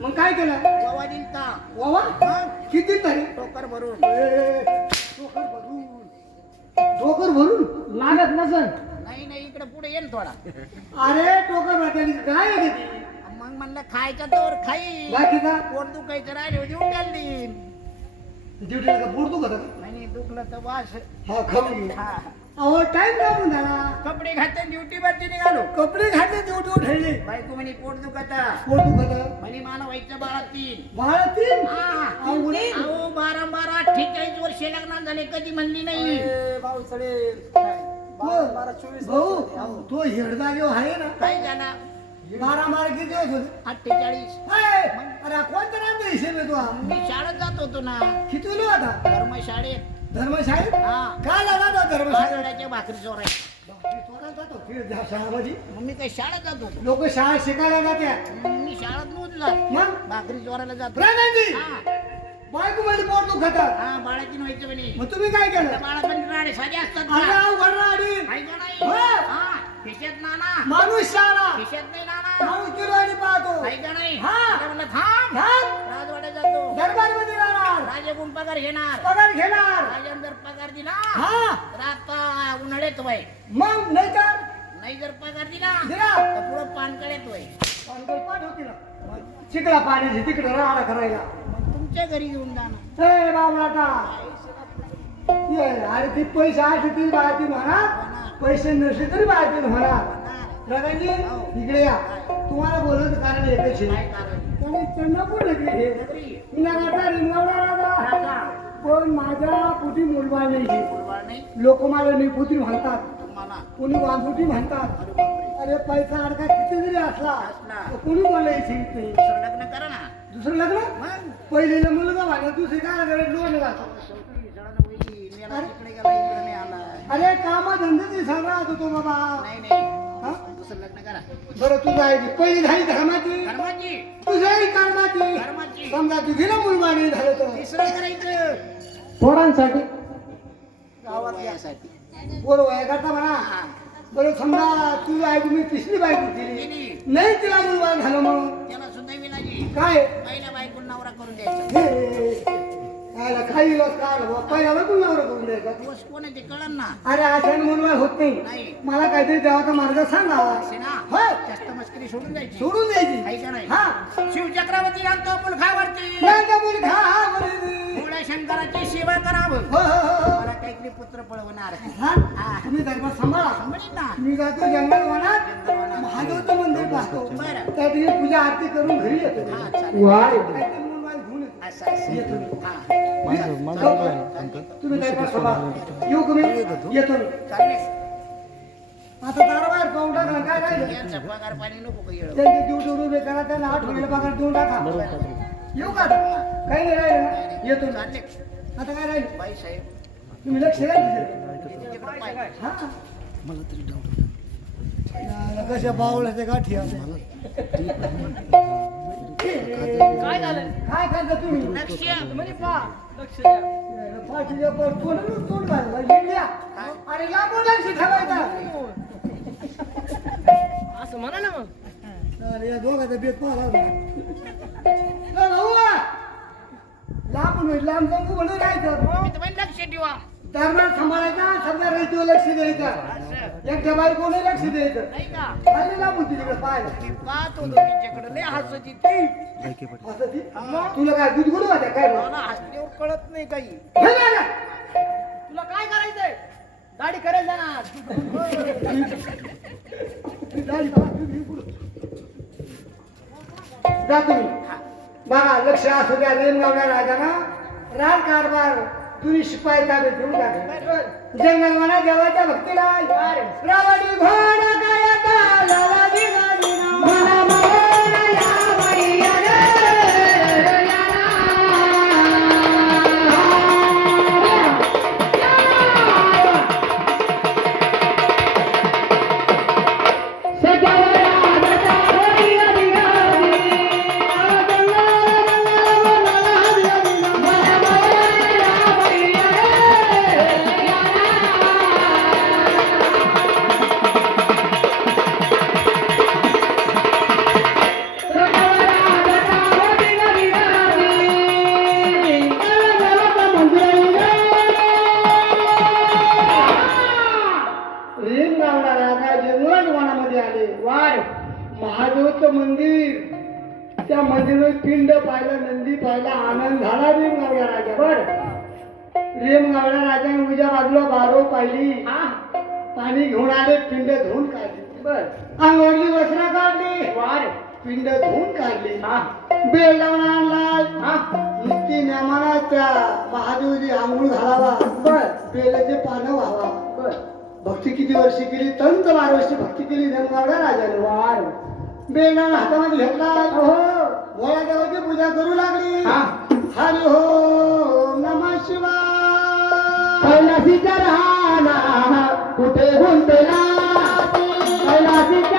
मग काय केलं? ववा दिलता. वावा? मग किती तरी? टोकर भरून. ए, डोकर भरून. डोकर भरून? लागत नसन नाही नाही इकडे पुढे ये ना थोडा. अरे टोकर भेटायली काय आहे ती? मग म्हणलं खायचं तर खाई. बाकीचा पोट दुखायचं राहिले देऊन द्याल देईन. ड्युटीला का पुरतो का नाही नाही, दुखलं तर वास. हा खाऊन घे. हा. अहो टाइम लागून झाला. कपडे घातले ड्युटी वरती निघालो. कपडे घातले ड्युटी ठेवले. बायको म्हणे पोट दुखता. पोट दुखत. मानव व्हायचं बाळा तीन बाळा तीन हा. अहो, बारा बारा अठ्ठेचाळीस वर्ष लग्नात झाले कधी म्हणली नाही. भाऊ तो- बारा चोवीस भाऊ तो हिरदा जो आहे ना? काय झाला? बारा बारा किती दिवस होते. अठ्ठेचाळीस. हाय, अरे कोणता नाम हिशेब आहे तुझा मी शाळेत जात होतो ना. किती लो आता धर्मशाळेत. धर्मशाळेत? हा. काय लागला तो धर्मशाळेत? भाकरी चोर आहे बापरे, चोराला जातो. फिर जा शाळामध्ये. मग मी काही शाळेत जात होतो? लोक शाळा शिकायला जात्या. मी शाळेत मग? भाकरी चोरायला जातो. बायको म्हणजे पोट दुखतात हा बाळाची व्हायचं म्हणे. मग तुम्ही काय त्या केलं बाळा पण राडे साधे असतात अरे ना. अहो, घरला आली. आहे का नाही? हा. हा खिशात नाना. माणूस शाळा. खिशात नाही नाना. माणूस किलो आणि पाहतो. आहे का नाही? हा. त्याला म्हणलं थांब. थांब. राजवाड्यात जातो. दरबारमध्ये राहणार राजे गुण पगार घेणार. पगार घेणार. राजाने जर पगार दिला हा. तर आता उन्हाळ्यात वय. मग नाही तर नाही जर पगार दिला दिला. तर पुढं पानकळ्यात वय. पाणगल पाठवते ना चिकला पाण्याची तिकडे राडा करायला. तुमच्या घरी घेऊन जाणार ए बाबराटा ये अरे ती पैसे असतील बाळाची म्हणा पैसे नसले तरी बाळाची म्हणा दादाजी इकडे या. तुम्हाला बोलत कारण एकच आहे. त्याने चंद्रपूर नगरी हे मी नागाचा राजा पण माझ्या पोटी मुलबाळ नाही. लोक मला निपुती म्हणतात. कोणी वांजुटी म्हणतात अरे पैसा अडका किती जरी असला. असला. तर कोणी बोलायची नाही दुसरं लग्न करा ना. दुसरं लग्न? मग? पहिलेला मुलगा माझ्या दुसरी काय लागले? लोन घालतो शेवटी जळानं वही, मेला तिकडे गेला इकडे नाही आला अरे कामा धंदे दिसायला राहत होतो बाबा. नाही नाही. हा? दुसरं लग्न करा. बरं तू जायची पहिली झाली धर्माची. धर्माची. तुझ्याही कर्माची धर्माची. समजा तू गेला मुलगा नाही झालं तर. तिसरं करायचं. पोरांसाठी. गावात यासाठी पोर वया करता म्हणा. बरं समजा तू ऐकू मी तिसरी बायको गेली. नाही तिला मुलगा झालं मग? त्याला सुद्धा विनाजी काय? पहिल्या नवरा करून द्यायचा. हे, काही काय पहिला बायको नवरा करून द्यायचा? दिवस कोणाचे कळण ना. अरे अशाने मुलगा होत नाही. नाही. मला काहीतरी देवाचा मार्ग सांगावा असे ना हो. जास्त मस्करी सोडून जायची सोडून द्यायची. आहे का नाही. हा. शिवचक्रवर्ती आणतो पुलखावरती नाही मुलगा हा. मुळे शंकराची सेवा करावं. हो, हो. मला काहीतरी पुत्र पळवणार हा? तुम्ही दरबार सांभाळा. मी जातो जंगल वनात. महादेवचं मंदिर पाहतो. त्या ठिकाणी पूजा आरती करून घरी येतो. तुम्ही दरबार सांभाळा. येऊ येतो आता दाराबाहेर पाहून टाकला काय राहिलं? यांचा पगार पाणी नको. त्यांची ड्युटी उभी करा त्यांना आठ महिने पगार देऊन टाका. येऊ का? काही नाही राहिलं? येतो आता काय राहिलं? बाई साहेब. तुम्ही लक्ष द्या तिथे. तिच्याकडे पाय. हा कशा गाठी काय झालं काय करता तुम्ही पाठीच्या तोंड तोंड घालला. अरे लांबून लक्ष असं म्हणा ना मग अरे या दोघाचा बेत पाहा लांबून लांब जाऊन म्हणून राहायचं लक्ष ठेवा दरम्यान सांभाळायचा समजा रहितो लक्ष द्यायचं. एकट्या बायकोने लक्ष द्यायचं. नाही का? आले लांबून तिकडे ती तुला काय गुदगुड होत्या काय मला हसल्यावर कळत नाही काही. हे. तुला काय करायचंय? गाडी दाढी तुम्ही पुढं. जा तुम्ही. बघा लक्ष असू द्या रेमगावला राजाना राज कारभार तुम्ही शिपाई ताब्यात घेऊन टाका म्हणा देवाच्या भक्तीला रावणी घोडा गायता लाला गाडीना. मंदिर. त्या मंदिरात पिंड पाहिलं नंदी पाहिला आनंद झाला रेमगावड्या राजा. बर. रेमगावड्या राजाने उद्या बाजूला बारो पाहिली. हा. पाणी घेऊन आले पिंड धुवून काढली. बर. अंगोरली वस्त्र काढली. वार. पिंड धुवून काढली. हा. बेल लावून आणला. हा. नुसती नेमाना त्या महादेवची आंघोळ घालावा. बर. बेलाचे पानं व्हावा. बर. भक्ती किती वर्षी केली? तंत बारा वर्षी भक्ती केली नेमगावड्या राजाने. वार. बेलानं हातामध्ये घेतला. हो. भोळ्या देवाची पूजा करू लागली. हा. हरी हो नम शिवाय. कैलासीच्या राहना कुठे गुंतला? कैलासीच्या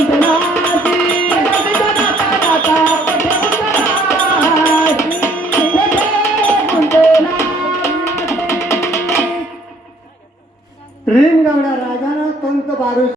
रेमगावड्या